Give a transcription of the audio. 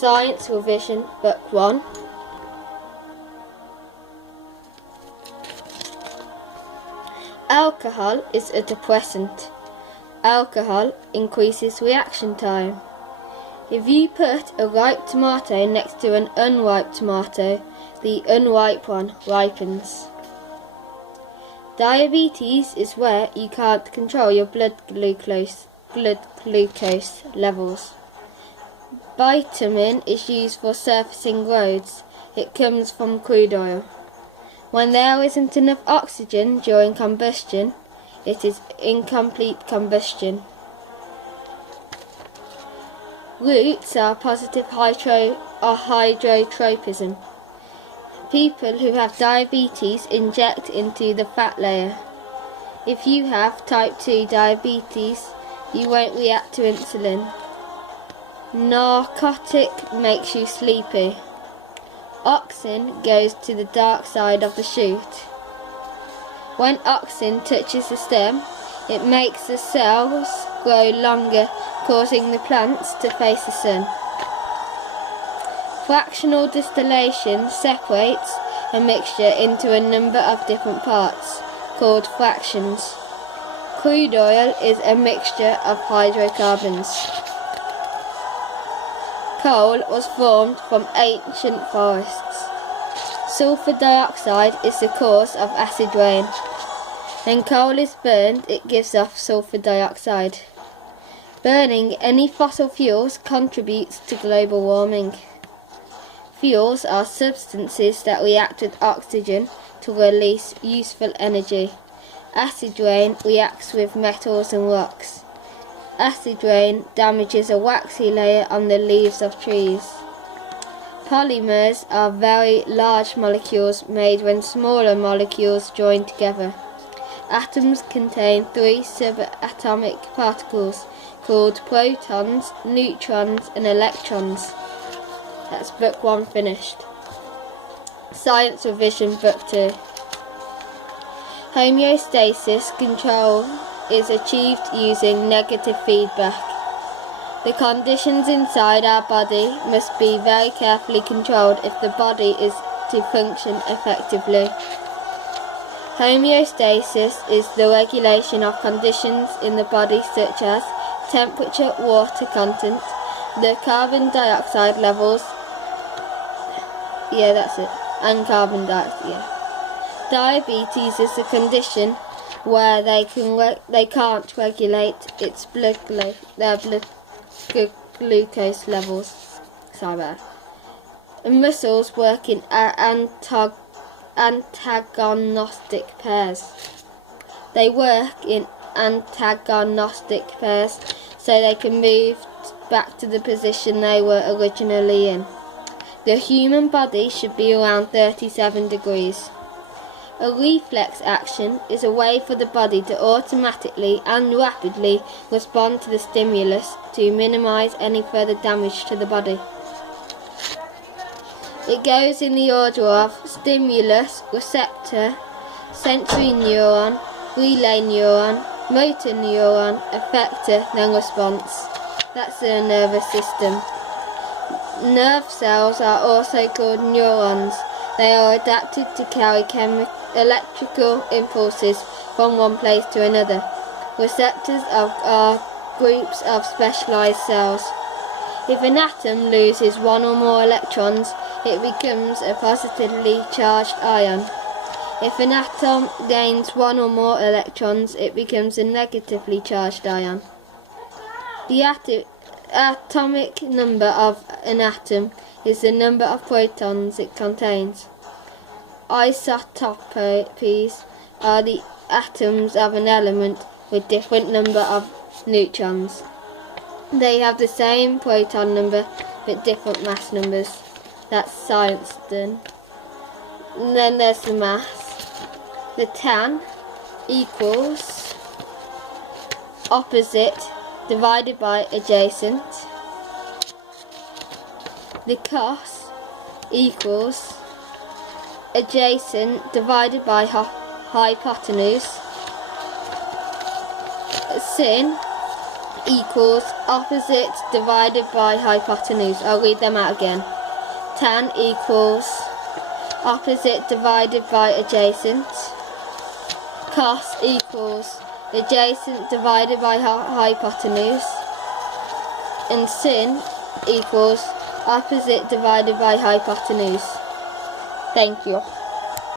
Science Revision, Book 1. Alcohol is a depressant. Alcohol increases reaction time. If you put a ripe tomato next to an unripe tomato, the unripe one ripens. Diabetes is where you can't control your blood glucose levels. Bitumen is used for surfacing roads. It comes from crude oil. When there isn't enough oxygen during combustion, it is incomplete combustion. Roots are positive hydrotropism. People who have diabetes inject into the fat layer. If you have type 2 diabetes, you won't react to insulin. Narcotic makes you sleepy. Auxin goes to the dark side of the shoot. When auxin touches the stem, it makes the cells grow longer, causing the plants to face the sun. Fractional distillation separates a mixture into a number of different parts, called fractions. Crude oil is a mixture of hydrocarbons. Coal was formed from ancient forests. Sulfur dioxide is the cause of acid rain. When coal is burned, it gives off sulfur dioxide. Burning any fossil fuels contributes to global warming. Fuels are substances that react with oxygen to release useful energy. Acid rain reacts with metals and rocks. Acid rain damages a waxy layer on the leaves of trees. Polymers are very large molecules made when smaller molecules join together. Atoms contain 3 subatomic particles called protons, neutrons and electrons. That's book 1 finished. Science Revision, book 2. Homeostasis control is achieved using negative feedback. The conditions inside our body must be very carefully controlled if the body is to function effectively. Homeostasis is the regulation of conditions in the body such as temperature, water content, the carbon dioxide levels, and carbon dioxide, Diabetes is a condition where they can't regulate their blood glucose levels. Muscles work in antagonistic pairs. They work in antagonistic pairs so they can move back to the position they were originally in. The human body should be around 37 degrees. A reflex action is a way for the body to automatically and rapidly respond to the stimulus to minimize any further damage to the body. It goes in the order of stimulus, receptor, sensory neuron, relay neuron, motor neuron, effector, then response. That's the nervous system. Nerve cells are also called neurons. They are adapted to carry electrical impulses from one place to another. Receptors are groups of specialized cells. If an atom loses one or more electrons, it becomes a positively charged ion. If an atom gains one or more electrons, it becomes a negatively charged ion. The atomic number of an atom is the number of protons it contains. Isotopies are the atoms of an element with different number of neutrons. They have the same proton number but different mass numbers. That's science done. And then there's the mass. The tan equals opposite divided by adjacent. The cos equals adjacent divided by hypotenuse. Sin equals opposite divided by hypotenuse. I'll read them out again. Tan equals opposite divided by adjacent. Cos equals adjacent divided by hypotenuse. And sin equals opposite divided by hypotenuse. Thank you.